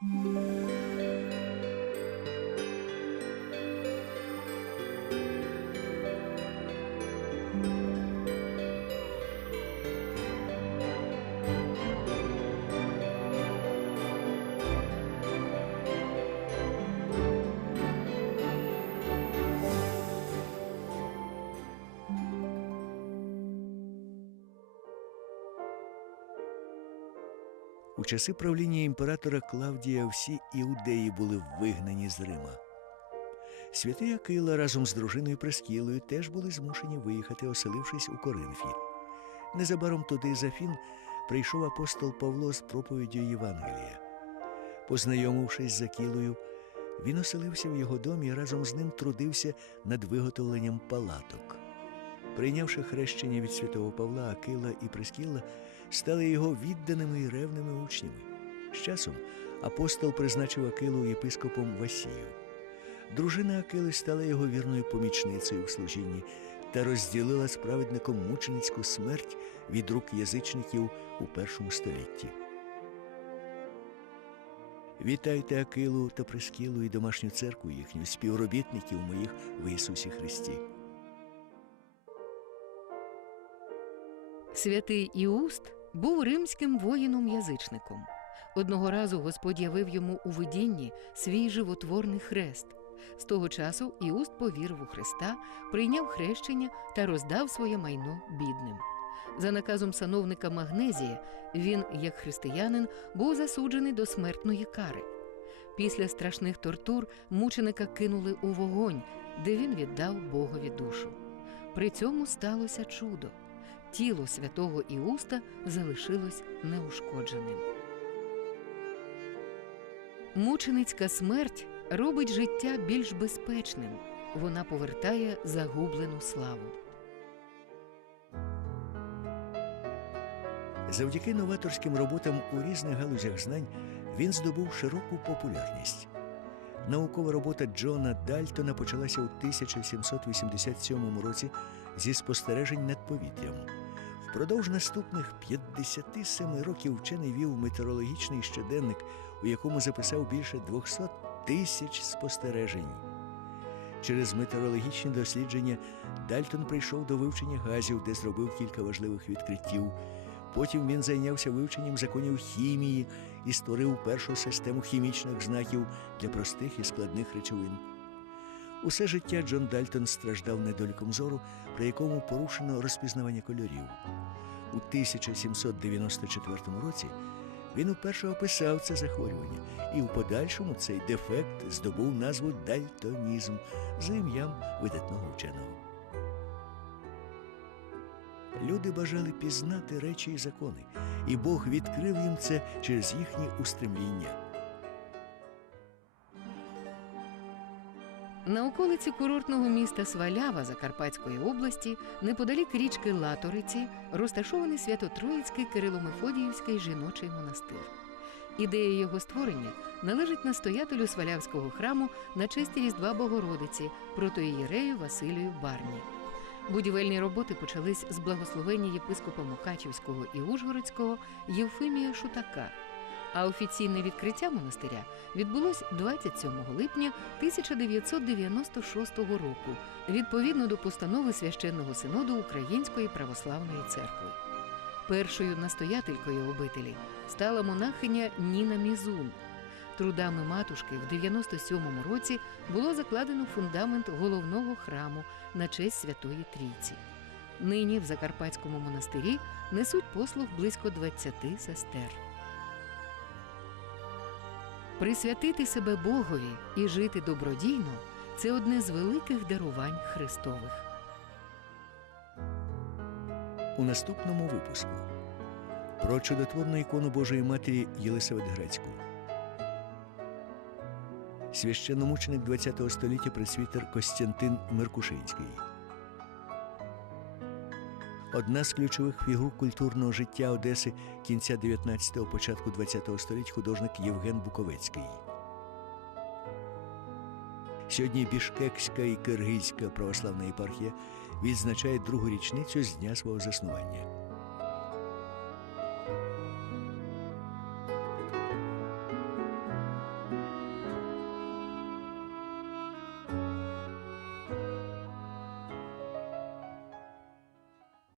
Música У часи правління імператора Клавдія всі іудеї були вигнані з Рима. Святий Акила разом з дружиною Прескілою теж були змушені виїхати, оселившись у Коринфі. Незабаром туди з Афін прийшов апостол Павло з проповіддю Євангелія. Познайомившись з Акілою, він оселився в його домі і разом з ним трудився над виготовленням палаток. Прийнявши хрещення від святого Павла, Акила і Прескіла стали його відданими і ревними учнями. З часом апостол призначив Акилу єпископом Васію. Дружина Акили стала його вірною помічницею в служінні та розділила з праведником мученицьку смерть від рук язичників у першому столітті. Вітайте Акилу та Прескілу і домашню церкву їхню, співробітників моїх в Ісусі Христі. Святий Іуст був римським воїном-язичником. Одного разу Господь явив йому у видінні свій животворний хрест. З того часу Іуст повірив у Христа, прийняв хрещення та роздав своє майно бідним. За наказом сановника Магнезія, він, як християнин, був засуджений до смертної кари. Після страшних тортур мученика кинули у вогонь, де він віддав Богові душу. При цьому сталося чудо тіло святого Іуста залишилось неушкодженим. Мученицька смерть робить життя більш безпечним. Вона повертає загублену славу. Завдяки новаторським роботам у різних галузях знань він здобув широку популярність. Наукова робота Джона Дальтона почалася у 1787 році зі спостережень над повітрям. Впродовж наступних 57 років вчений вів метеорологічний щоденник, у якому записав більше 200 тисяч спостережень. Через метеорологічні дослідження Дальтон прийшов до вивчення газів, де зробив кілька важливих відкриттів. Потім він зайнявся вивченням законів хімії і створив першу систему хімічних знаків для простих і складних речовин. Усе життя Джон Дальтон страждав недоліком зору, при якому порушено розпізнавання кольорів. У 1794 році він уперше описав це захворювання, і у подальшому цей дефект здобув назву дальтонізм за ім'ям видатного вченого. Люди бажали пізнати речі і закони, і Бог відкрив їм це через їхні устремління. На околиці курортного міста Свалява Закарпатської області, неподалік річки Латориці, розташований Свято-Троїцький Кирило-Мефодіївський жіночий монастир. Ідея його створення належить настоятелю Свалявського храму на честь Різдва Богородиці протоієрею Василію Барні. Будівельні роботи почались з благословення єпископа Мукачівського і Ужгородського Євфимія Шутака. А офіційне відкриття монастиря відбулось 27 липня 1996 року відповідно до постанови священного синоду Української православної церкви. Першою настоятелькою обителі стала монахиня Ніна Мізун. Трудами матушки в 97-му році було закладено фундамент головного храму на честь Святої Трійці. Нині в Закарпатському монастирі несуть послуг близько 20 сестер. Присвятити себе Богові і жити добродійно це одне з великих дарувань Христових. У наступному випуску про чудотворну ікону Божої Матері Єлисаветгрецьку. Священномученик ХХ століття пресвітер Костянтин Меркушинський. Одна з ключових фігур культурного життя Одеси кінця 19-го, початку 20-го століття художник Євген Буковецький. Сьогодні Бішкекська і Киргизька православна єпархія відзначає другу річницю з дня свого заснування.